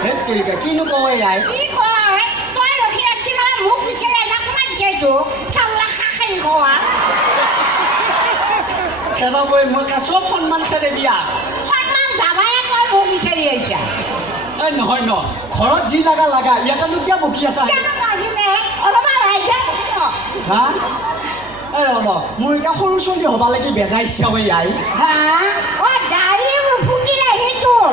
হেত তেৰিকা কিনো কয় আই কি কয় তই ৰখি ৰাখি মানে মোক বিচাৰে না কোনে দিছে তোক চাল্লা খাই খোৱা খেলাবই মই চব সন্মান খেলে দিয়া সন্মান যাবাই তই মোক বিচাৰি আহিছা এই নহয় ন ঘৰত যি লাগা লাগা ইয়াতেনো কিয় বকি আছা অলপমান ৰাইজে হা এই ৰ মোৰ এতিয়া সৰু ছোৱালী হ'বা লাগি বেজা ইচ্ছা হৈ আই হা অ দাড়ি ফুটি নাহি তোৰ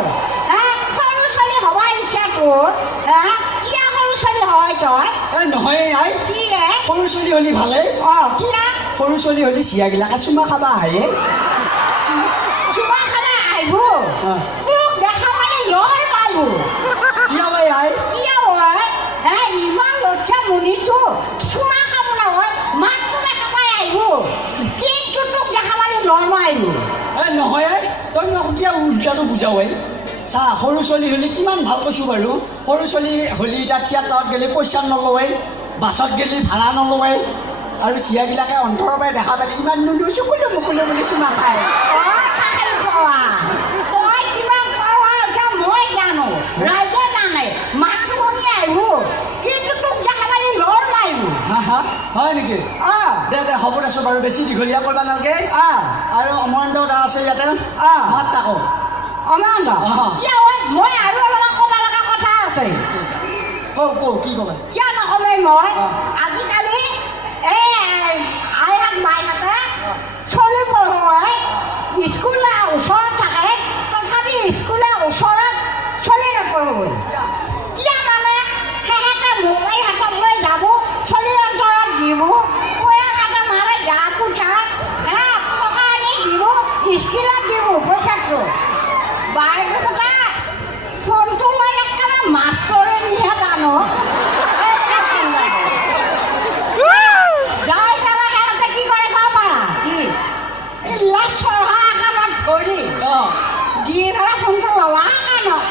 হা সৰু ছোৱালী হ'ব ইচ্ছা তোৰ হা কিয় সৰু ছোৱালী হয় তই এই নহয় আই কি ৰে সৰু ছোৱালী হ'লি ভালেই কিয় সৰু ছোৱালী হ'লি চিয়াগিলাকে চুমা খাবা আহে চুমা খাবা আহিব মোক দেখা পালে লয় পালো কিয় বাই আই কিয় হয় হা ইমান লজ্জা মুনিটো চুমা খাব নহয় মাতটো দেখা পাই আহিব কিন্তু তোক দেখা পালে লয় আহিব এই নহয় আই তই মোক কিয় উল্টাটো বুজাও এই চা সৰু ছোৱালী হ'লে কিমান ভাল কৈছোঁ বাৰু সৰু ছোৱালী হ'লে এতিয়া থিয়েটাৰত গ'লে পইচা নলয় বাছত গ'লে ভাড়া নলয় আৰু চিয়াবিলাকে অন্তৰৰ পৰাই দেখা পালে ইমান নুলু চকুলো মুকুলো বুলি চুমা খায় তই কিমান খোৱা এতিয়া মই জানো ৰাইজে জানে মাতটো শুনি আহিব কিন্তু তোক দেখা পালে লৰ মাৰিব হা হা হয় নেকি দে দে হ'ব দেচোন বাৰু বেছি দীঘলীয়া কৰিব নালাগে আৰু অমৰেন্দ্ৰ দা আছে ইয়াতে মাত তাকো অমৰেন্দ্ৰ কিয় হয় মই আৰু অলপ ক'ব লগা কথা আছে কওঁ কি ক'বা কিয় নক'মেই মই আজিকালি এই আইহাত মাইহঁতে চলি পঢ়ুৱাই স্কুলৰ ওচৰত থাকে তথাপি স্কুলৰ ওচৰত চলি নপঢ়ুৱাই কিয় মানে সেহেঁতে মোবাইল হাতত লৈ যাব চলিৰ অন্তৰত দিব পয়াৰ হাতে মাৰে গা কোঠা টকা আনি দিব স্কুলত দিব পইচাটো বাইদেউহঁতে ফোনটো লৈ একেবাৰে মাষ্টৰে নিহে জানো যাই পেলাই সিহঁতে কি কৰে খাব পাৰা চৰহা এখনত ধৰি দি পেলাই ফোনটো ল'লা কাণত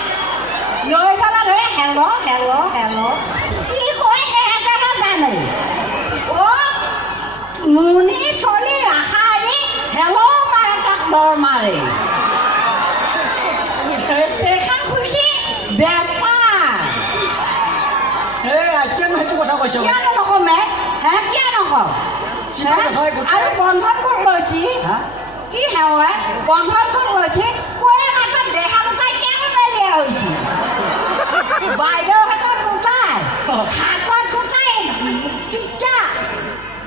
লৈ পেলাই ধৰি হেল্ল' হেল্ল' হেল্ল' কি কয় সিহঁতেহে জানে মুনি চলি ৰাখাৰি হেল্ল' মাৰে তাক দৰ মাৰে এইখন খুচি বেপাৰ কিয়নো সেইটো কথা কৈছ কিয়নো নকমে হে কিয় নকম আৰু বন্ধন ক'ত লৈছি কি হয় বন্ধন ক'ত লৈছি পয়াৰ হাতত দেহা দুটাই কেনে মেলিয়া হৈছে বাইদেউ হাতত দুটাই হাতত দুটাই তিতা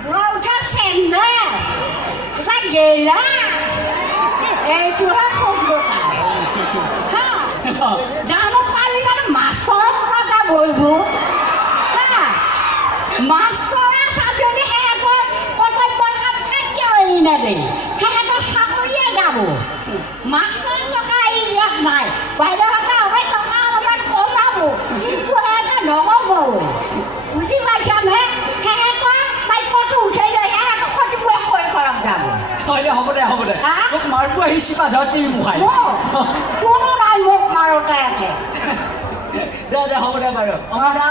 বুঢ়া উঠা চেণ্ডেল দুটা গেলা এইটোহে খোজ দুটাই জানো পালি জানো মাষ্টৰৰ পৰা এটা বহিব মাষ্টৰে চাজনি সিহঁতৰ কৰ্তব্যৰ কাম কেতিয়াও এৰি নেদেই সিহঁতৰ চাকৰিয়ে যাব মাষ্টৰে টকা এৰি দিয়াত নাই বাইদেউহঁতে হয় টকা অলপমান কমাব কিন্তু সিহঁতে নক'ব বুজি পাইছানে সিহঁতৰ প্ৰাপ্যটো উঠাই লৈ সিহঁতৰ ক্ষতিপূৰণ কৰি ঘৰত যাব হ'ব দে তোক মাৰটো আহিছি বাজাৰত তিৰি মুখাই কোনো নাই মোক মাৰোতে দে হ'ব দে বাৰু অমৰা